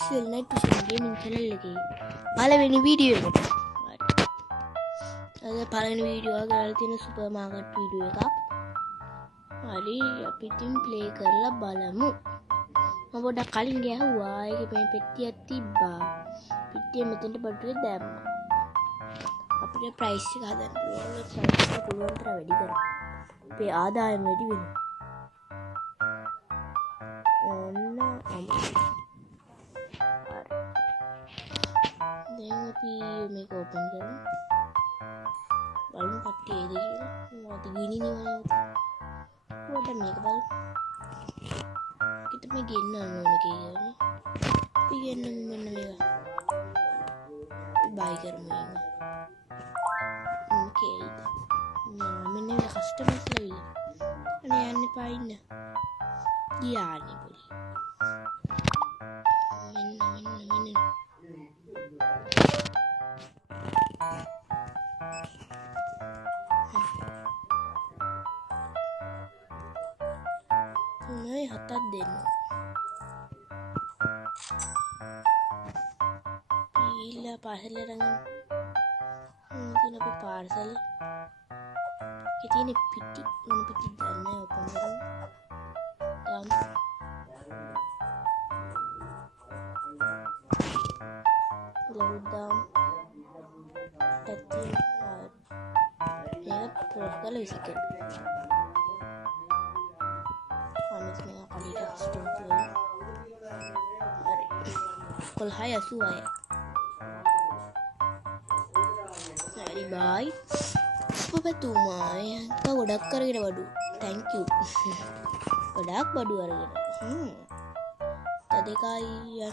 official Night Vision gaming channel එකේ පළවෙනි video එක. අද පළවෙනි වීඩියෝ එක ගාලා තියෙන සුපර් මාකට් වීඩියෝ එකක්. හරි අපි ඉතින් ප්ලේ කරලා බලමු. මම පොඩ්ඩක් කලින් ගහුවා. ඒකේ මේ පෙට්ටියක් තිබ්බා. පෙට්ටිය මෙතනට බඩුවේ දැම්මා. අපිට ප්‍රයිස් එක හදන්න පුළුවන්. ප්‍රයිස් එක පුළුවන් තරම් වැඩි කරලා. අපේ ආදායම වැඩි වෙනවා. දැන් අපි මේක ඕපන් කරමු. බලමු කට්ටිය එද කියලා. මොකද ගිනි නිවන. පොඩ්ඩක් මේක බලමු. kita මේ ගෙන්නන්න ඕනේ කියන්නේ. අපි ගෙන්නමු මෙන්න මේක. බයි කරමු මේක. ඕකේ. මෙන්න මේ කස්ටමර්ස් ලවිලා. අනේ යන්න එපා ඉන්න. ගියානේ පොඩි. මෙන්න තුනයි හතක් දෙන්න. ඊළඟ පාර්සල් එකෙන් මොන අපේ පාර්සල් එකේ තියෙන පිටි මොන පිටි දන්නේ ඔපන් කරමු. ලොඩ්ඩම් තත්ති ඒක පොස්කල විසිකේ අනිත් මේ කලිට ස්ටෝක් වල හරි කොල් 680යි හරි බයි ඔබතුමා යන්ත ගොඩක් කරගෙන වඩු thank you ගොඩක් බඩු අරගෙන තදකයි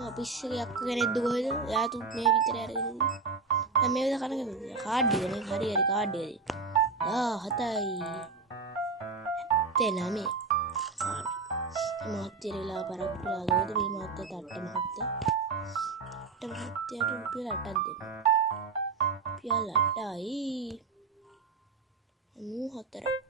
අපිස් එකක් කෙනෙක්ද කොහෙද? එයා තු මේ විතර අරගෙන ඉන්නේ. දැන් මේක කනකද? කාඩ් එක නේ. හරි කාඩ් එක. 17යි. 79. මහත්තයා වෙලා පරක්කුලා ගෝද මේ මහත්තයා තට්ට මහත්තයා. තට්ට මහත්තයාට රුපියල් 8ක් දෙන්න. රුපියල් 8යි. 94.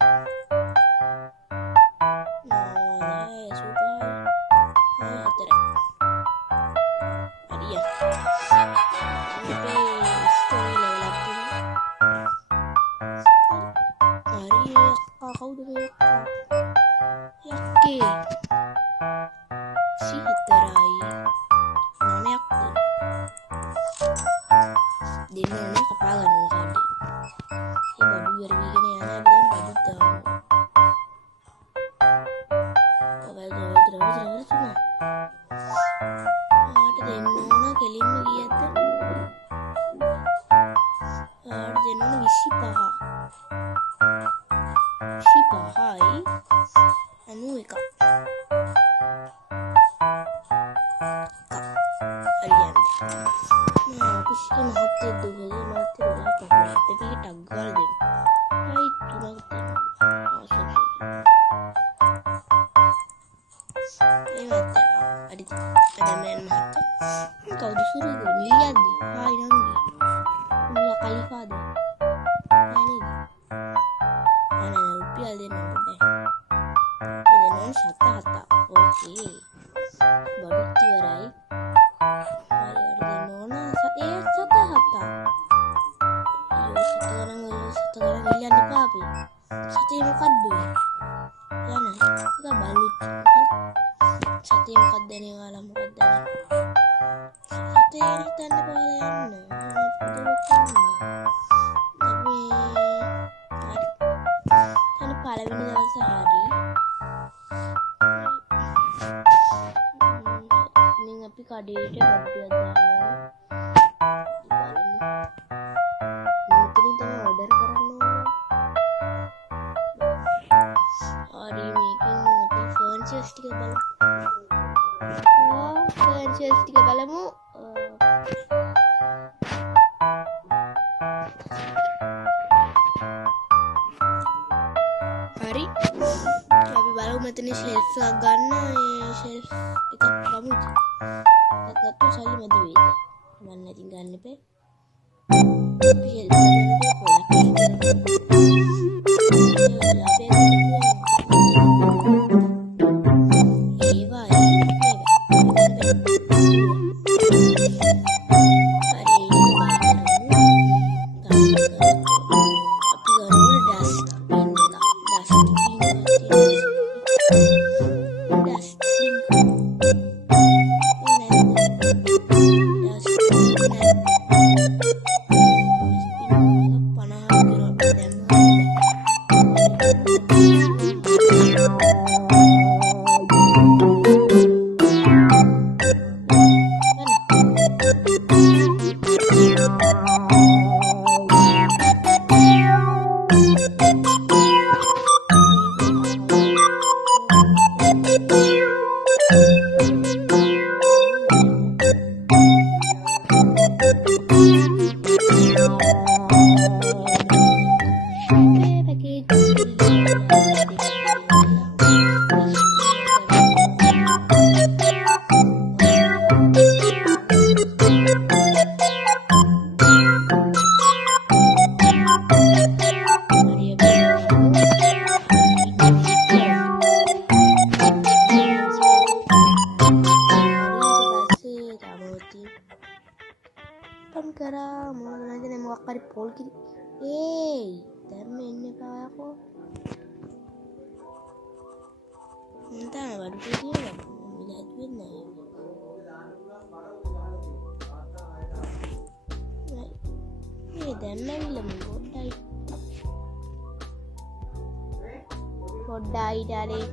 කඩේට බඩුවක් දානවා. මෙතනින් තමයි ඕඩර් කරන්න ඕනේ. හරි මේකෙන් අපි ෆර්නිචර්ස් ටික බලමු. ෆර්නිචර්ස් ටික බලමු. හරි. අපි බලමු මෙතන ෂෙල්ෆ් එකක් ගන්න. ඒ ෂෙල්ෆ් එකක් ගමු. ගත්ත සල්ලි මදි වේද? මම නැතිව ගන්න එපේ. ෂෙල්ෆ් එකේ පොඩක් ඒවා කරා මොනවද නැද මොකක් හරි පොල් කිරි දැම්ම එන්න එපා යකෝ මන්තා වඩු කියලා මිල හැදුවෙන්නේ නැහැ මේ දැන් නැවිලා පොඩ්ඩයි ඩාලේ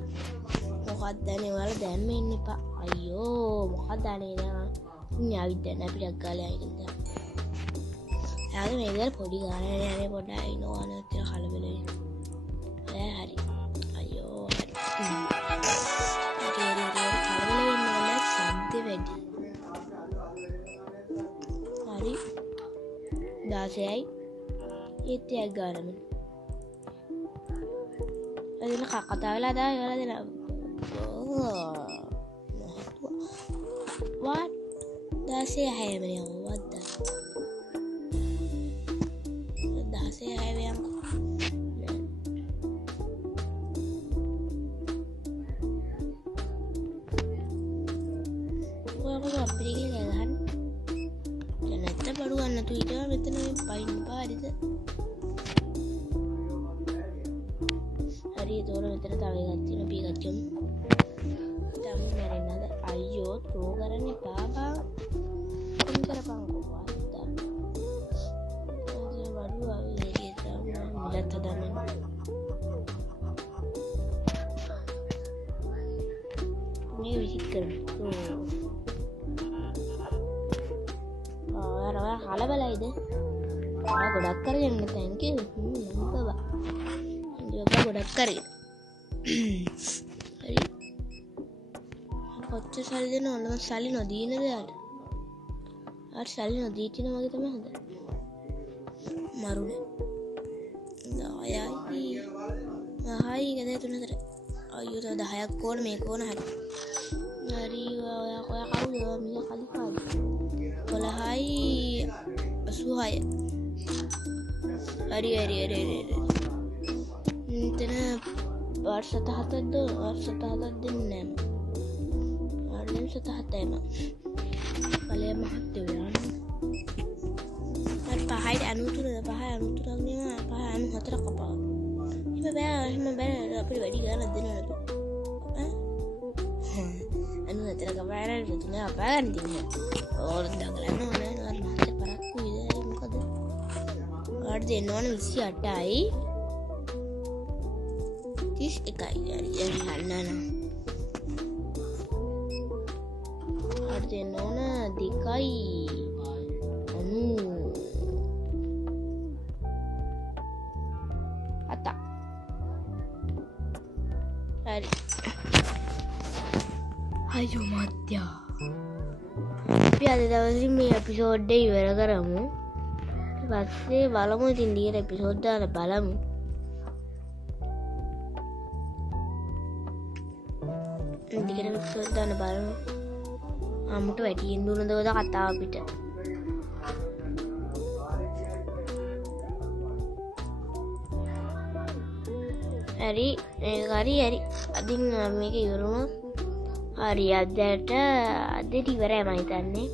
මොකක්ද නේ ඔයාලා දැම්ම එන්න එපා අයියෝ මොකක්ද අනේ නා න්යාවිත් දැන් අපිට ගාලා යයිද යාද මේක පොඩි ගානක් යන්නේ පොඩ්ඩයි නෝන උත්තර කලබල වෙන්නේ හරි අයියෝ හරි කලබල වෙන්නේ සද්ද වැඩි හරි 16යි ඒත්යක් ගානම එදින කතා වෙලා දා ඒවලා දෙන what 16 වෙනිය what saya yang aku gak pergi kan ternyata baru anak tuh itu betul paling parah hari itu orang betul tahu ganti nabi kacung kamu mereka ada ayo tuh karena nih papa kamu cara pangku තදන්න මේ විසිත් කරමු ඔයාලා කලබලයිද ඔයා ගොඩක් කරගෙන thank you බබා ඔයා ගොඩක් කරගෙන හරි කොච්චර සල්ලි දෙනවද මම සල්ලි නොදීනද යාට ආට සල්ලි නොදී තියන වගේ තමයි හොඳ මරුනේ හයි ගද තුනතර අයුත 10ක් ඕන මේක ඕන හරි ඔයා කවුද මිල කලිකාද 12යි 86 හරි එතන වර්ෂ 7ක්ද වර්ෂ 7ක් දෙන්නේ නැහැ වර්ෂ 7ක්ම බලය මහත්තයෝ යනවා හරි 5යි 93 5යි 93 නේ 5යි 94 කපා එහෙම බෑ අපිට වැඩි ගානක් දෙනවද අනුතර කපාරල් තුනේ අපා ගන්න තින්නේ ඕල් දගලන්න ඕනේ නේද මහත්තයා පරක්කු ඉතින් මොකද කාඩ් දෙන්න ඕනේ 28යි 31යි හරි හන්නන කාඩ් දෙන්න ඕන 2යි 97 හරි අයියෝ මත්යා අපි අද දවසේ මේ එපිසෝඩ් එක ඉවර කරමු ඊට පස්සේ බලමු ඉතින් ඊට එපිසෝඩ් දාලා බලමු ඊට එපිසෝඩ් දාලා බලමු අම්මුට වැටියෙන් දුන්නද ඔය කතාව අපිට හරි හරි අදින් මේක ඉවරුණොත් හරි අදට ඉවරයි මම හිතන්නේ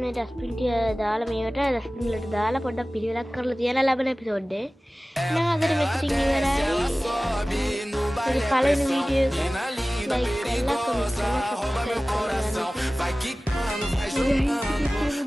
මේ ඩස්බින් ටික දාලා මේවට ඩස්බින් වලට දාලා පොඩ්ඩක් පිළිවෙලක් කරලා තියලා ලබන එපිසෝඩ් එක නම් අදට මෙතනින් ඉවරයි ඉතින් පළවෙනි වීඩියෝ එක ලයික් කරලා කමෙන්ට් කරලා සබ්ස්ක්‍රයිබ් කරගන්න